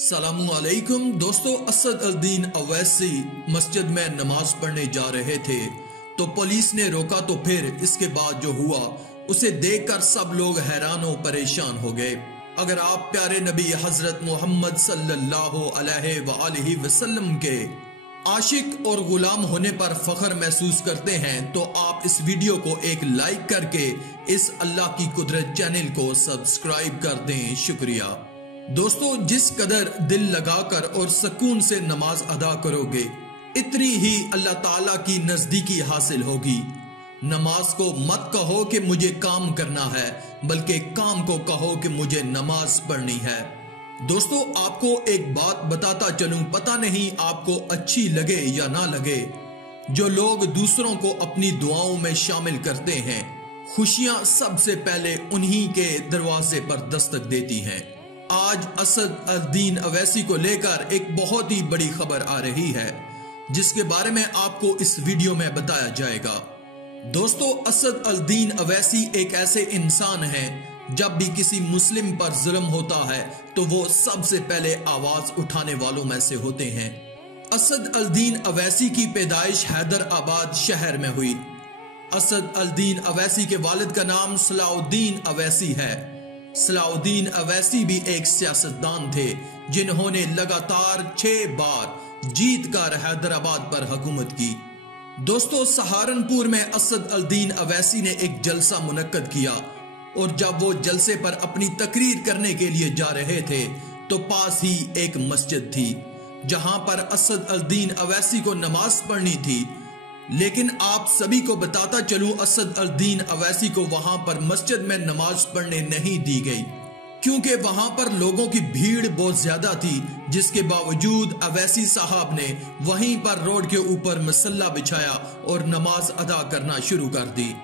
सलामु अलैकुम दोस्तों, असदुद्दीन ओवैसी मस्जिद में नमाज पढ़ने जा रहे थे तो पुलिस ने रोका। तो फिर इसके बाद जो हुआ उसे देखकर सब लोग हैरान और परेशान हो गए। अगर आप प्यारे नबी हजरत मोहम्मद सल्लल्लाहु अलैहि वसल्लम के आशिक और गुलाम होने पर फख्र महसूस करते हैं तो आप इस वीडियो को एक लाइक करके इस अल्लाह की कुदरत चैनल को सब्सक्राइब कर दें। शुक्रिया। दोस्तों, जिस कदर दिल लगाकर और सुकून से नमाज अदा करोगे इतनी ही अल्लाह ताला की नजदीकी हासिल होगी। नमाज को मत कहो कि मुझे काम करना है, बल्कि काम को कहो कि मुझे नमाज पढ़नी है। दोस्तों, आपको एक बात बताता चलूं, पता नहीं आपको अच्छी लगे या ना लगे, जो लोग दूसरों को अपनी दुआओं में शामिल करते हैं, खुशियां सबसे पहले उन्हीं के दरवाजे पर दस्तक देती हैं। आज असदुद्दीन ओवैसी को लेकर एक बहुत ही बड़ी खबर आ रही है, जिसके बारे में आपको इस वीडियो में बताया जाएगा। दोस्तों, असदुद्दीन ओवैसी एक ऐसे इंसान हैं, जब भी किसी मुस्लिम पर जुल्म होता है तो वो सबसे पहले आवाज उठाने वालों में से होते हैं। असदुद्दीन ओवैसी की पैदाइश हैदराबाद शहर में हुई। असदुद्दीन ओवैसी के वालिद का नाम सलाउद्दीन ओवैसी है। सलाउद्दीन ओवैसी भी एक सियासतदान थे, जिन्होंने लगातार 6 बार जीतकर हैदराबाद पर हुकूमत की। दोस्तों, सहारनपुर में असदुद्दीन ओवैसी ने एक जलसा मुनक्कद किया और जब वो जलसे पर अपनी तकरीर करने के लिए जा रहे थे तो पास ही एक मस्जिद थी, जहां पर असदुद्दीन ओवैसी को नमाज पढ़नी थी। लेकिन आप सभी को बताता चलूं, असदुद्दीन ओवैसी को वहां पर मस्जिद में नमाज पढ़ने नहीं दी गई, क्योंकि वहां पर लोगों की भीड़ बहुत ज्यादा थी। जिसके बावजूद ओवैसी साहब ने वहीं पर रोड के ऊपर मसल्ला बिछाया और नमाज अदा करना शुरू कर दी।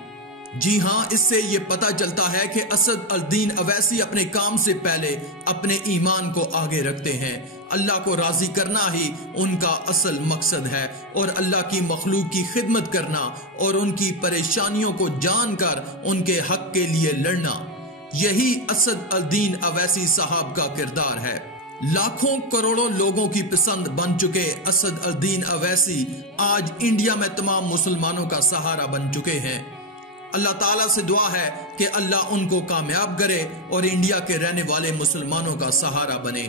जी हाँ, इससे ये पता चलता है कि असदुद्दीन ओवैसी अपने काम से पहले अपने ईमान को आगे रखते हैं। अल्लाह को राजी करना ही उनका असल मकसद है और अल्लाह की मखलूक की खिदमत करना और उनकी परेशानियों को जानकर उनके हक के लिए लड़ना, यही असदुद्दीन ओवैसी साहब का किरदार है। लाखों करोड़ों लोगों की पसंद बन चुके असदुद्दीन ओवैसी आज इंडिया में तमाम मुसलमानों का सहारा बन चुके हैं। अल्लाह ताला से दुआ है कि अल्लाह उनको कामयाब करे और इंडिया के रहने वाले मुसलमानों का सहारा बने।